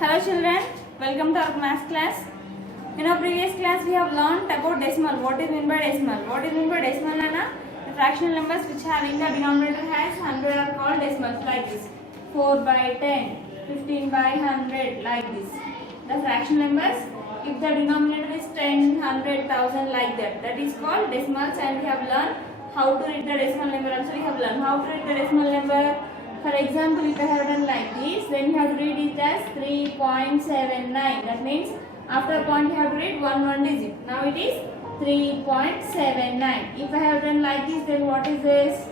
Hello children, welcome to our math class. In our previous class we have learned about decimal. What is meant by decimal? What is meant by decimal, Nana? The fractional numbers which having the denominator has 100 are called decimals like this. 4 by 10, 15 by 100 like this. The fractional numbers, if the denominator is 10, 100, 1000 like that, that is called decimals, and we have learned how to read the decimal number. Also we have learned how to read the decimal number. For example, if I have done like this, then you have to read it as 3.79. That means after a point you have to read one digit. Now it is 3.79. If I have done like this, then what is this?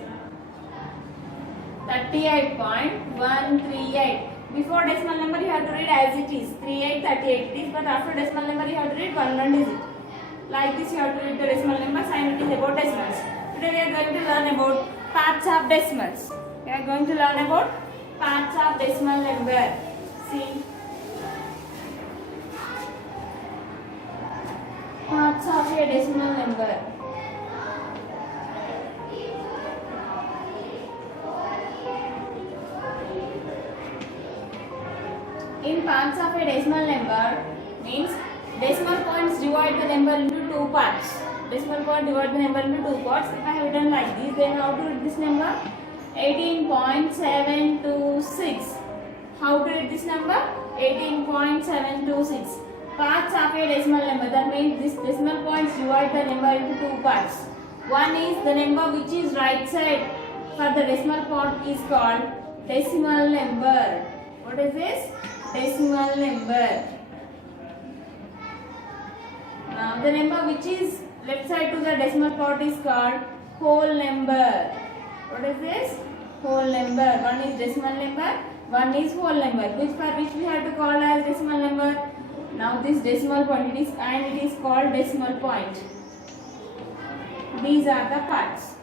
38.138. Before decimal number you have to read as it is 3838 it is, but after decimal number you have to read one digit. Like this you have to read the decimal numbers, and it is about decimals. Today we are going to learn about parts of decimals. We are going to learn about parts of decimal number. See, parts of a decimal number. In parts of a decimal number means decimal points divide the number into two parts. Decimal point divide the number into two parts. If I have done like this, then how to read this number? 18.726. How to read this number? 18.726. Parts of a decimal number. That means this decimal points divide the number into two parts. One is the number which is right side for the decimal point is called decimal number. What is this? Decimal number. Now the number which is left side to the decimal point is called whole number. What is this? Whole number. One is decimal number, one is whole number. Which we have to call as decimal number? Now this decimal point it is called decimal point. These are the parts.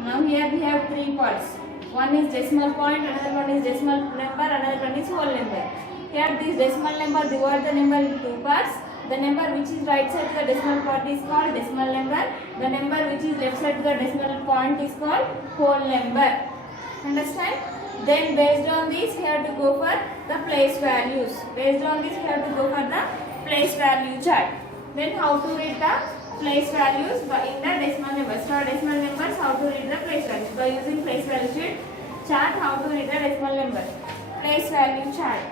Now here we have three parts. One is decimal point, another one is decimal number, another one is whole number. Here this decimal number divide the number into two parts. The number which is right side to the decimal point is called decimal number. The number which is left side to the decimal point is called whole number. Understand? Then based on this we have to go for the place values. Based on this we have to go for the place value chart. Then how to read the place values in the decimal numbers. For decimal numbers, how to read the place values? By using place value chart, how to read the decimal number? Place value chart.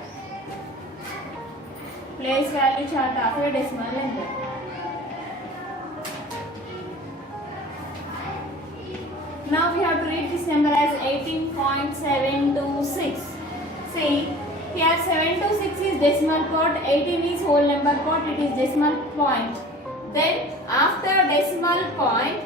Place value chart of a decimal number. Now we have to read this number as 18.726. See, here 726 is decimal point, 18 is whole number point, it is decimal point. Then after decimal point,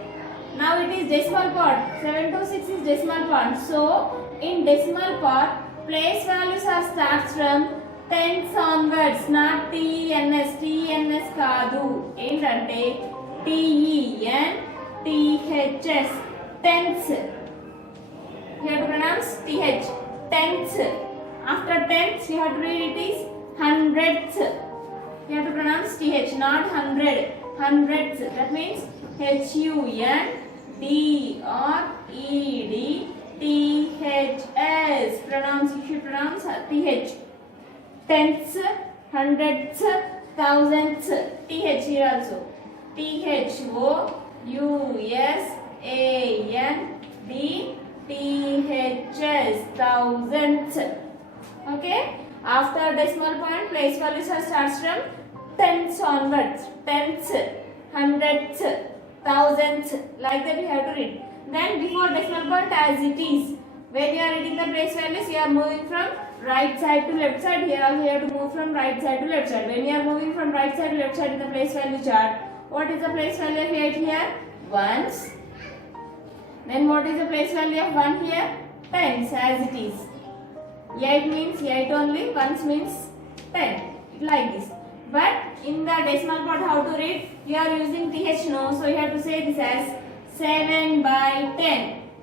now it is decimal point. 726 is decimal point. So in decimal point, place values are starts from tens onwards, not TNS. TNS కాదు, ఏంటంటే TENTHS, tens. You have to pronounce TH, tens. After tens, you have to read it is hundreds. You have to pronounce TH, not hundred. Hundreds. That means HUNDREDTHS. Pronounce. You should pronounce TH. Tens, hundreds, thousands. TH here also. THOUSANDTHS. Thousands. Okay. After decimal point, place values are starts from tens onwards. Tens, hundreds, thousands. Like that you have to read. Then before decimal point as it is. When you are reading the place values, you are moving from right side to left side. Here also you have to move from right side to left side. When you are moving from right side to left side in the place value chart, what is the place value of 8 here? Ones. Then what is the place value of 1 here? Tens as it is. 8 means 8 only, ones means 10. Like this. But in the decimal part how to read? You are using TH no, so you have to say this as 7 by 10.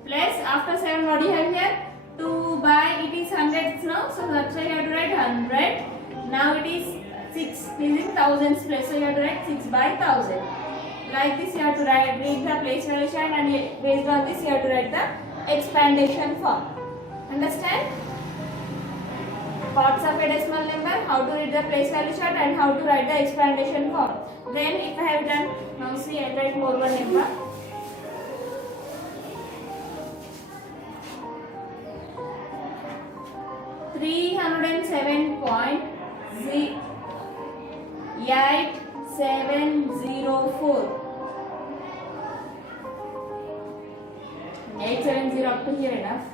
Plus after 7 what do you have here? 2 by, it is hundreds now, so that's why you have to write 100. Now it is 6 using thousands place, so you have to write 6 by 1000. Like this you have to read the place value chart, and based on this you have to write the expandation form. Understand? parts of a decimal number, how to read the place value chart, and how to write the explanation form. Then if I have done, now see I write more one number. $307.8704. 870 up to here enough.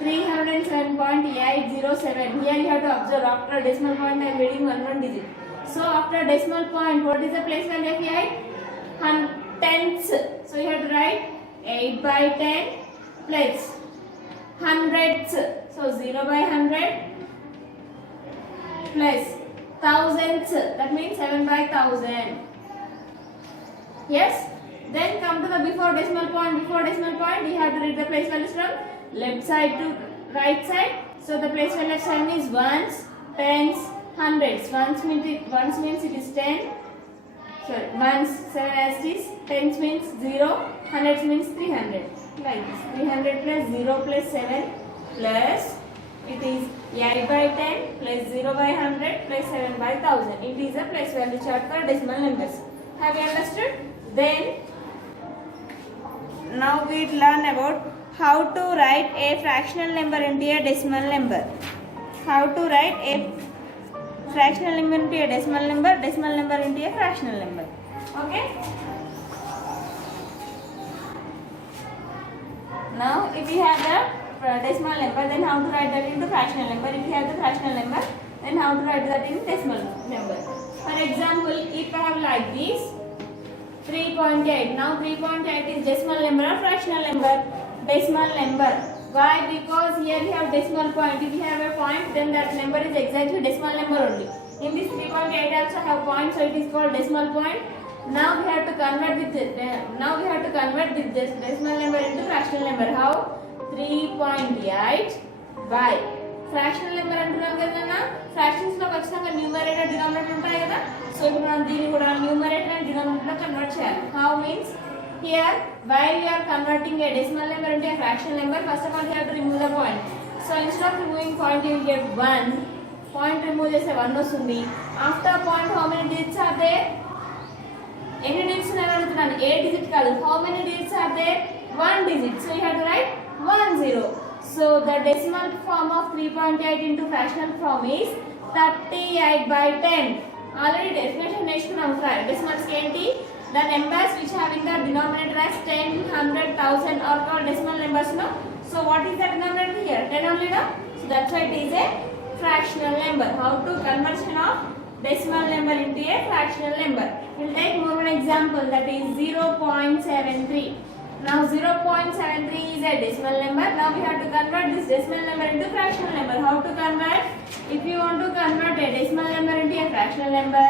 307.807. Here you have to observe after decimal point I am reading one digit. So after decimal point, what is the place value of 8? Tenths. So you have to write 8 by 10 plus hundredths. So 0 by 100 plus thousandths. That means 7 by 1000. Yes. Then come to the before decimal point. Before decimal point, you have to read the place values from left side to right side. So the place value of 7 is ones, tens, hundreds. Ones means it is 10. Sorry, ones 7 as it is. Tens means 0. Hundreds means 300. Like this. 300 plus 0 plus 7 plus it is 8 by 10 plus 0 by 100 plus 7 by 1000. It is a place value chart for decimal numbers. Have you understood? Then now we learn about how to write a fractional number into a decimal number. How to write a fractional number into a decimal number into a fractional number. Okay? Now if you have the decimal number, then how to write that into fractional number. If you have the fractional number, then how to write that in decimal number. For example, if I have like this 3.8. Now 3.8 is decimal number or fractional number? Decimal number. Why? Because here we have decimal point. If you have a point, then that number is exactly decimal number only. In this 3.8 also have point, so it is called decimal point. Now we have to convert this decimal number into fractional number. How? 3.8 by fractional number అంటున్నాం కదా. Fractions లో ఖచ్చితంగా numerator denominator ఉంటాయి కదా. So ఇప్పుడు మనం దీన్ని కూడా న్యూమరేటర్ అండ్ డినామినేటర్ లో కన్వర్ట్ చేయాలి. How means here while you are converting a decimal number into a fractional number, first of all you have to remove the point. So instead of removing point, you will get 1. Point remove చేస్తే 1 వస్తుంది. After point, how many digits are there? ఎన్ని digits నేను అడుగుతున్నాను, ఏ digit కాదు. How many digits are there? 1 digit. So you have to write 10. So the decimal form of 3.8 into fractional form is 38 by 10. Already definition నేర్చుకున్నాం. Decimals ఏంటి? The numbers which having the denominator as 10, 100, 1000 are called decimal numbers, no? So what is the denominator here? 10 only, no? So that's why it is a fractional number. How to conversion of decimal number into a fractional number? We'll take more one example, that is 0.73. Now 0.73 is a decimal number. Now we have to convert this decimal number into fractional number. How to convert? If you want to convert a decimal number into a fractional number,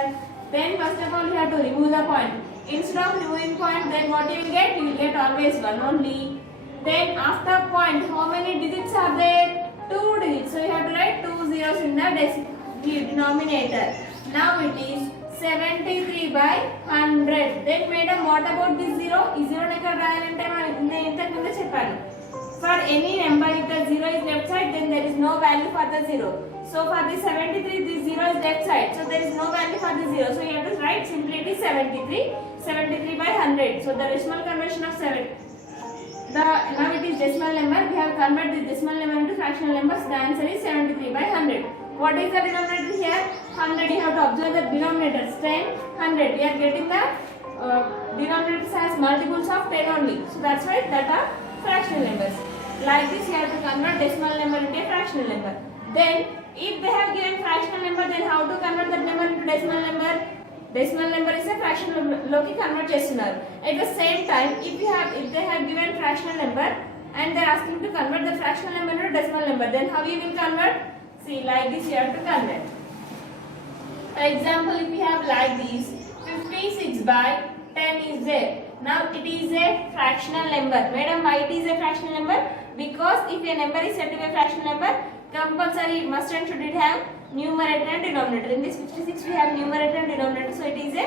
then first of all you have to remove the point. Instead of removing point, then what you will get? You will get always 1 only. Then after point, how many digits are there? 2 digits. So you have to write 2 zeros in the denominator. Now it is 73 by 100. Then madam, what about this 0? Is 0 ఎక్కడ రాయాలంటే నేను ఇంతకు ముందే చెప్పాను. For any number, if the 0 is left side, then there is no value for the 0. So for the 73, this 0 is left side. So there is no value for the 0. So you have to write simply it is 73. 73 by 100. So the decimal conversion of 7. Now it is decimal number. We have converted this decimal number into fractional numbers. The answer is 73 by 100. What is the denominator here? 100. You have to observe the denominators. 10, 100. We are getting the denominators as multiples of 10 only. So that's why that are fractional numbers. Like this, you have to convert decimal number into a fractional number. Then, if they have given fractional number, then how to convert that number into decimal number? Decimal number is a fractional loki convert chestunaru. At the same time, if they have given fractional number and they are asking to convert the fractional number into decimal number, then how you will convert? See, like this you have to convert. For example, if you have like this, 56 by 10 is there. Now it is a fractional number. Madam, why it is a fractional number? Because if a number is said to be a fractional number, compulsory must and should it have numerator and denominator. In this 56 we have numerator and denominator, so it is a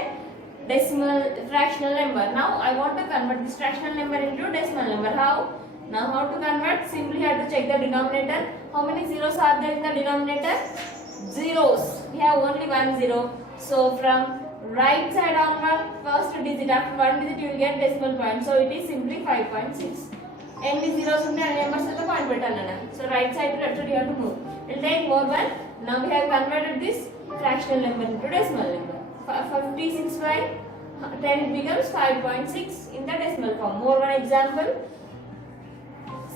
decimal fractional number. Now I want to convert this fractional number into decimal number. How? Now how to convert? Simply have to check the denominator. How many zeros are there in the denominator? Zeros. We have only one zero. So from right side onward, first digit, after one digit you will get decimal point. So it is simply 5.6. Any zeros unde any numbers at the point పెట్టాలన్న. So right side to left side you have to move. We'll take more one. Now we have converted this fractional number into decimal number. 56 by 10 it becomes 5.6 in the decimal form. More one example.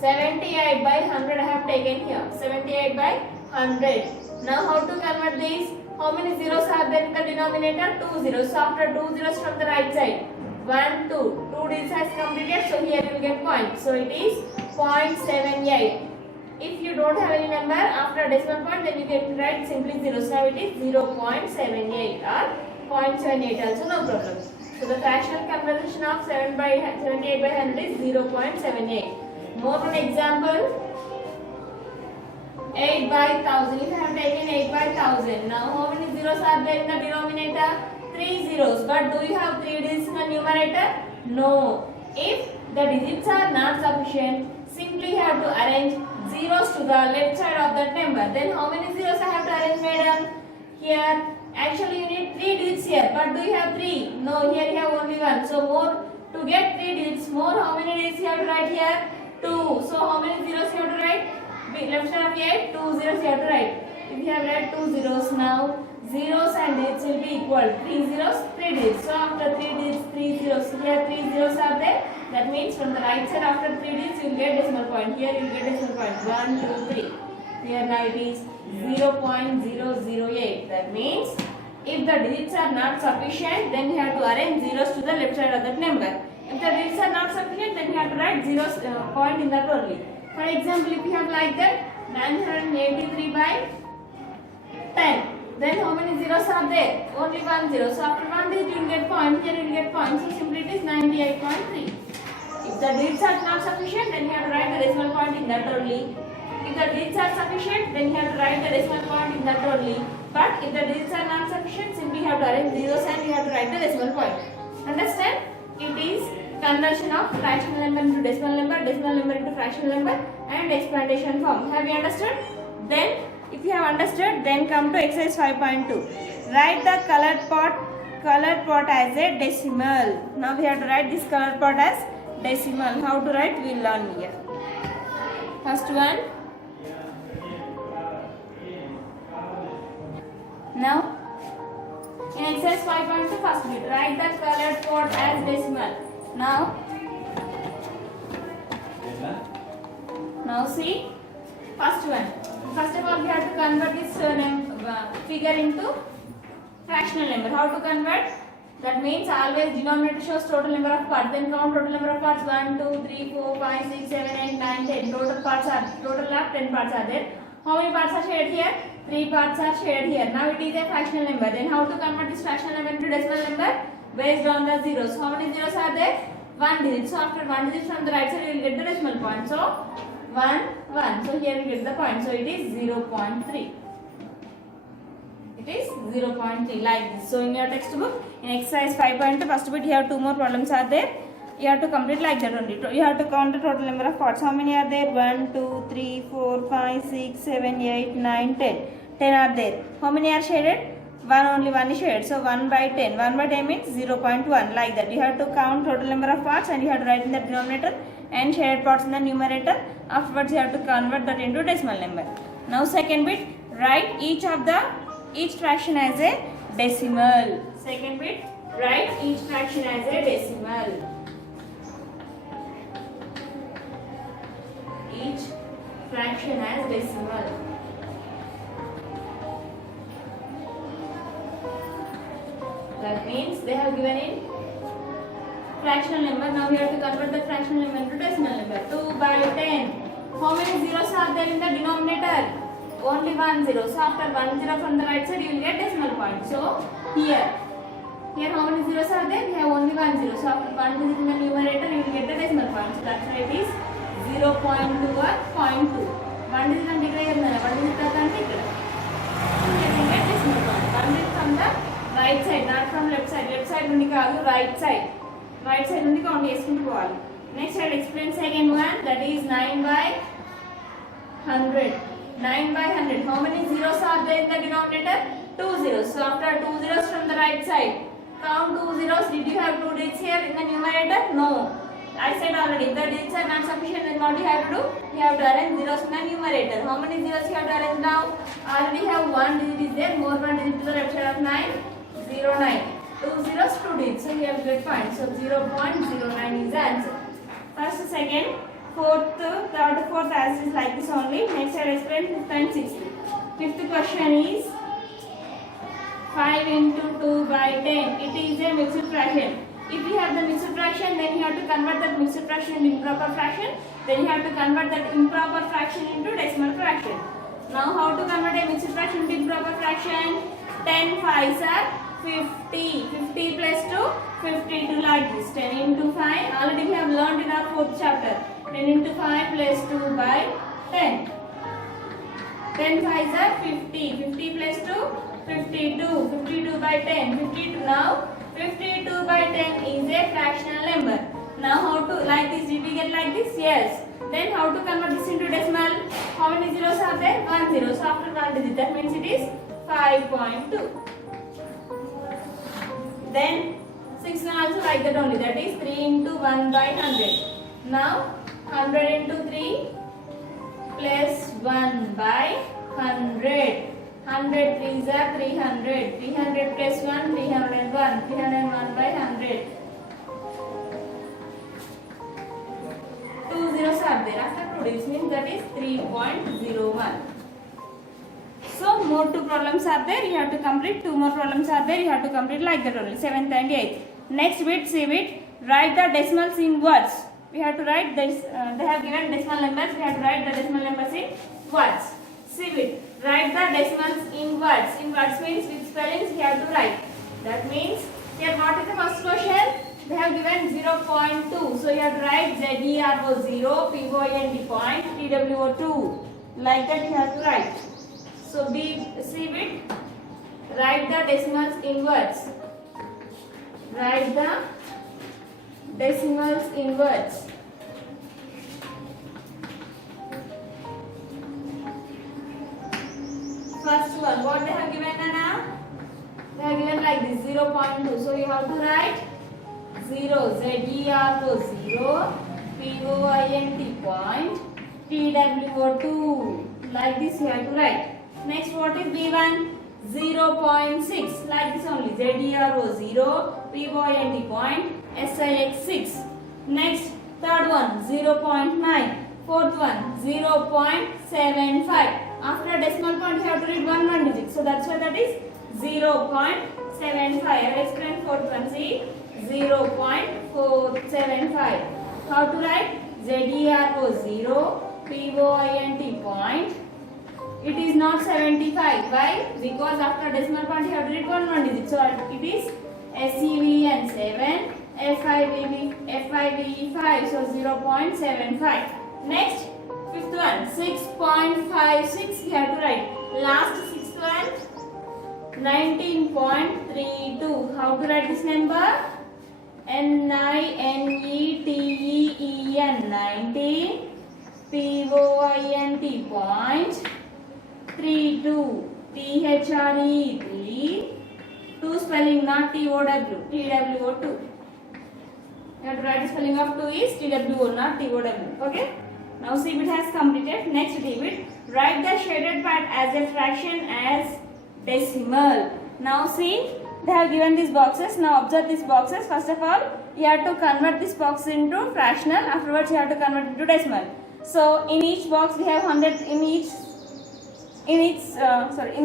78 by 100 I have taken here. 78 by 100. Now how to convert this? How many zeros are there in the denominator? 2 zeros. So after 2 zeros from the right side. 1, 2. 2 digits has completed. So here you will get point. So it is 0.78. If you don't have any number after decimal point, then you can write simply zeros. Now it is 0.78 or 0.78 also, no problem. So the fractional conversion of 78 by 100 is 0.78. More one example. 8 by 1000. If I have taken 8 by 1000. Now how many zeros are there in the denominator? 3 zeros. But do you have 3 digits in the numerator? No. If the digits are not sufficient, simply have to arrange zeros to the left side of that number. Then how many zeros I have to arrange, madam? Here, actually you need 3 digits here. But do you have 3? No, here you have only 1. So more, to get 3 digits more, how many digits you have to write here? 2. So how many zeros you have to write? Left side of 8, 2 zeros you have to write. If you have write 2 zeros now, zeros and digits will be equal. 3 zeros, 3 digits. So after 3 digits, 3 zeros. Here 3 zeros are there. That means from the right side after 3 digits you will get decimal point. Here you will get decimal point. 1, 2, 3. Here now it is 0.008. That means if the digits are not sufficient, then you have to arrange zeros to the left side of that number. If the digits are not sufficient, then you have to write zeros point in that only. For example, if you have like that 983 by 10, then how many zeros are there? Only one zero. So after one digit you will get point. Here you will get point. So simply it is 98.3. If the digits are not sufficient, then you have to write the decimal point in that only. If the digits are sufficient, then you have to write the decimal point in that only. But if the digits are not sufficient, simply you have to arrange zeros and you have to write the decimal point. Understand? It is conversion of fractional number into decimal number into fractional number, and explanation form. Have you understood? Then, if you have understood, then come to exercise 5.2. Write the colored part as a decimal. Now we have to write this colored part as decimal. How to write? We will learn here. First one. Now, in exercise 5.2, first bit, write the colored part as decimal. Now see, first one. First of all, we have to convert this figure into fractional number. How to convert? That means always denominator shows total number of parts. Then count total number of parts. 1, 2, 3, 4, 5, 6, 7, 8, 9, 10. Total of 10 parts are there. How many parts are shared here? 3 parts are shared here. Now it is a fractional number. Then how to convert this fractional number into decimal number? Based on the zeros. How many zeros are there? 1 digit. So after 1 digit from the right side, you will get the decimal point. So 1, 1. So here we get the point. So it is 0.3. It is 0.3 like this. So in your textbook, in exercise 5.2, first bit, you have 2 more problems are there. You have to complete like that only. You have to count the total number of parts. How many are there? 1, 2, 3, 4, 5, 6, 7, 8, 9, 10. 10 are there. How many are shaded? Only one is shaded. So 1 by 10. 1 by 10 means 0.1 like that. You have to count total number of parts and you have to write in the denominator and shaded parts in the numerator. Afterwards you have to convert that into decimal number. Now second bit, write each fraction as a decimal. Second bit, write each fraction as a decimal. Each fraction as decimal. That means they have given in fractional number. Now we have to convert the fractional number into decimal number. 2 by 10. How many zeros are there in the denominator? Only 1 zero. So after 1 zero from the right side, you will get decimal point. So here how many zeros are there? We have only 1 zero. So after 1 digit in the numerator, you will get the decimal point. So that's why it is 0.2 or 0.2. 1 digit and declare 1 digit and declare. So you will get decimal point. 1 digit from the right side, not from left side. Left side nundi kaadu, right side. Right side nundi count cheskuntu povali. Next I will explain second one, that is 9 by 100. 9 by 100. How many zeros are there in the denominator? 2 zeros. So after 2 zeros from the right side, count 2 zeros. Did you have 2 digits here in the numerator? No. I said already, if the digits are not sufficient, then what you have to do? You have to arrange zeros in the numerator. How many zeros you have to arrange now? Already have 1 digit is there, more 1 digit to the left side of 9, 0, 9. 2 zeros, 2 digits. So you have to get point. So 0.09 is the answer. First, second, fourth, third, fourth as is like this only. Next I will explain fifth and sixth. Fifth question is 5 into 2 by 10. It is a mixed fraction. If you have the mixed fraction, then you have to convert that mixed fraction into improper fraction. Then you have to convert that improper fraction into decimal fraction. Now how to convert a mixed fraction into improper fraction? 10 5s are 50. 50 plus 2, 52 like this. 10 into 5. Already we have learned in our fourth chapter. 10 into 5 plus 2 by 10. 10 5s are 50. 50 plus 2, 52. 52 by 10. 52 now. 52 by 10 is a fractional number. Now how to, like this, did we get like this? Yes. Then how to convert this into decimal? How many zeros are there? 1 0. So after 1 digit, that means it is 5.2. Then 6 one also like that only, that is 3 into 1 by 100. Now 100 into 3 plus 1 by 100. 100 3s are 300. 300 plus 1, 301. 301 by 100. 2 zeros are there. After 2 digits means that is 3.01. So more 2 problems are there. You have to complete. 2 more problems are there. You have to complete like that only. 7th and 8th. Next bit, see bit. Write the decimals in words. We have to write this. They have given decimal numbers. We have to write the decimal numbers in words. See bit. Write the decimals in words. In words means with spellings we have to write. That means here what is the first question? They have given 0.2. So you have to write ZERO 0, POINT point, TWO 2. Like that you have to write. So see bit. Write the decimals in words. Write the decimals in words. First one, what they have given, Nana? They have given like this 0.2. So you have to write 0, ZERO 0, POINT point, TWO 2. Like this you have to write. Next, what is B1? 0.6. Like this only. ZERO 0, POINT point, SIX 6. Next, third one 0.9. Fourth one 0.75. After decimal point, you have to read one digit. So that's why that is 0.75. I will explain fourth one. See, 0.475. How to write? ZERO 0, POINT point. It is not 75. Why? Because after decimal point, you have to read one digit. So it is SEVN 7, FIVE 5. So 0.75. Next, fifth one 6.56. You have to write. Last sixth one 19.32. How to write this number? NINETEEN 19, POINT point 32, THRE 3, 2 spelling not TOW, TWO 2. You have to write the spelling of 2 is TWO not TOW. Okay. Now C bit has completed. Next D bit. Write the shaded part as a fraction as decimal. Now see, they have given these boxes. Now observe these boxes. First of all, you have to convert this box into fractional. Afterwards, you have to convert into decimal. So in each box we have 100. In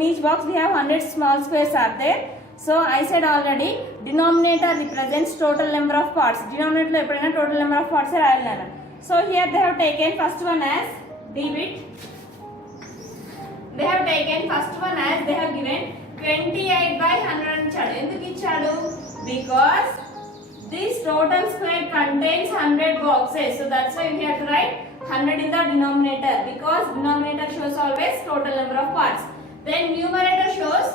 each box we have 100 small squares are there. So I said already, denominator represents total number of parts. Denominator eppudina total number of parts are rayalana. So here they have taken first one as D bit. They have taken first one as they have given 28 by 100 ichadu. Enduku ichadu? Because this total square contains 100 boxes. So that's why we have to write 100 in the denominator, because denominator shows always total number of parts. Then numerator shows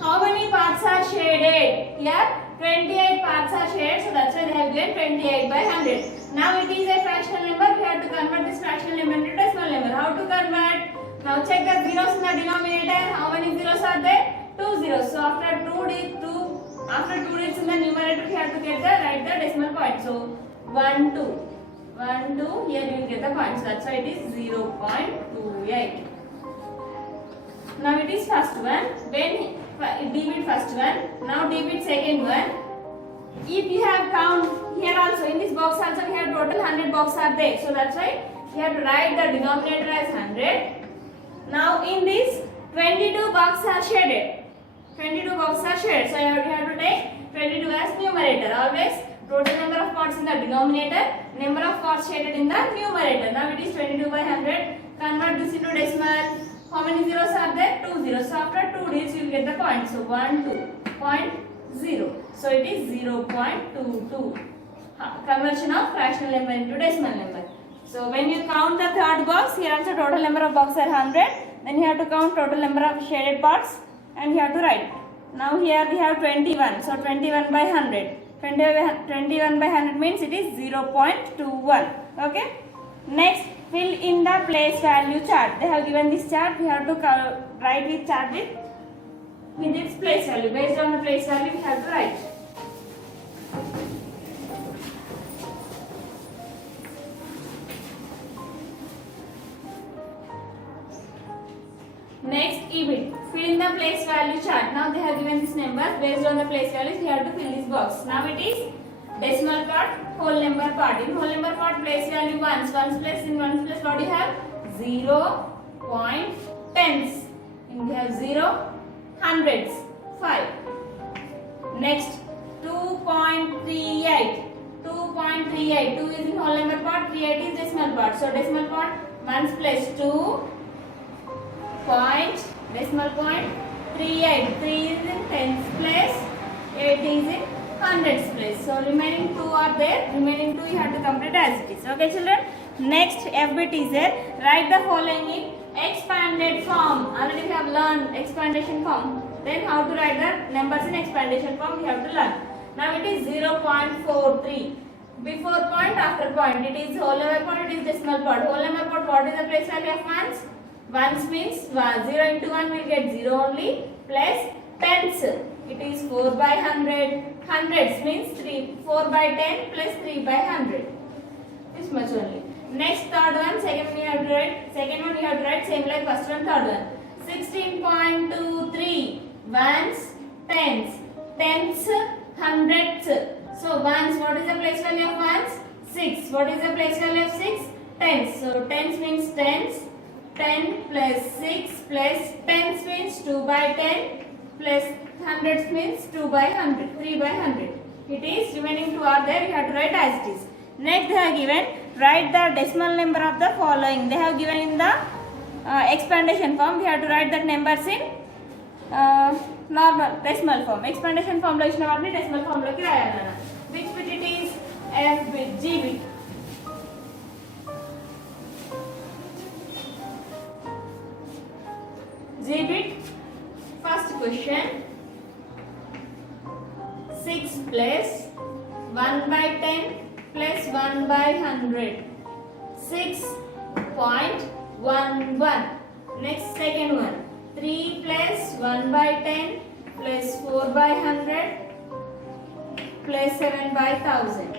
how many parts are shaded. Here 28 parts are shaded, so that's why they have given 28 by 100. Now it is a fractional number. We have to convert this fractional number into decimal number. How to convert? Now check the zeros in the denominator. How many zeros are there? 2 zeros. So after two digits in the numerator, we have to write the decimal point. So 1 2 here you will get the point. So that's why it is 0.28. Now it is first one. When debiit first one, now debit second one. If you have count here also, in this box also we have total 100 boxes are there. So that's why we have to write the denominator as 100. Now in this 22 boxes are shaded. 22 boxes are shaded. So you have to take 22 as numerator. Always total number of parts in the denominator, number of parts shaded in the numerator. Now it is 22 by 100. Convert this into decimal. How many zeros are there? 2 zeros. So after 2 digits you will get the point. So 1 2.0. So it is 0.22. Conversion of fractional number into decimal number. So when you count the third box, here also total number of boxes are 100. Then you have to count total number of shaded parts and you have to write. Now here we have 21. So 21 by 100. 21 by 100 means it is 0.21. Okay. Next, fill in the place value chart. They have given this chart. We have to write with chart with its place value. Based on the place value, we have to write. Next, EBIT. Fill in the place value chart. Now they have given this number. Based on the place values, we have to fill this box. Now it is decimal part, whole number part. In whole number part, place value ones. Ones place, in ones place, what do you have? 0.10s. And we have 0, hundreds, 5. Next, 2.38. 2.38. 2 is in whole number part, 38 is decimal part. So decimal part, ones place 2. Decimal point 38. 3 is in tens place, 8 is in hundreds place. So remaining 2 are there. Remaining 2 you have to complete as it is. Okay children. Next FBT is there. Write the following in expanded form. Already we have learned expandation form. Then how to write the numbers in expandation form we have to learn. Now it is 0.43. Before point, after point. It is whole number part, it is decimal part. Whole number part, what is the place value of ones? Ones means 0 into 1 will get 0 only, plus tens. It is 4 by 100. Hundreds means 4 by 10 plus 3 by 100. This much only. Next third one, second one you have to write. Second one you have to write same like first one, third one. 16.23. Ones, tens. Tens, hundreds. So ones, what is the place value of ones? 6. What is the place value of 6? Tens. So tens means tens. 10 plus 6 plus tens means 2 by 10 plus hundreds means 2 by 100, 3 by 100. It is remaining 2 are there, you have to write as it is. Next they have given, write the decimal number of the following. They have given in the expandation form, we have to write that numbers in normal decimal form. Expandation form lo ichina vaatni decimal form loki rayalana. Which bit it is? F bit, G bit. G bit. First question. 6 plus 1 by 10 plus 1 by 100. 6.11. Next second one. 3 plus 1 by 10 plus 4 by 100 plus 7 by 1000.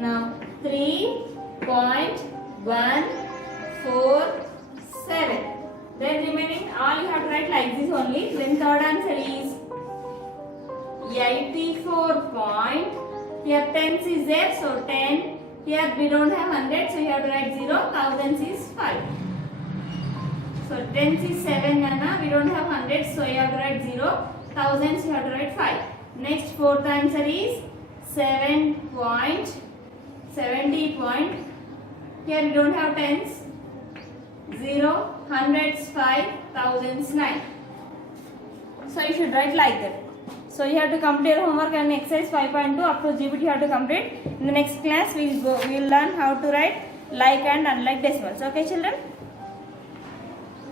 Now 3.147. Then remaining all you have to write like this only. Then third answer is 84 point. Here tens is there, so 10. Here we don't have 100, so you have to write 0. Thousands is 5. So tens is 7, Nana. We don't have 100, so you have to write 0. Thousands you have to write 5. Next fourth answer is 7.70 point. Here we don't have tens. 0, hundreds 5, thousands 9. So you should write like that. So you have to complete your homework and exercise 5.2 up to GBT you have to complete. In the next class we will learn how to write like and unlike decimals. Okay children.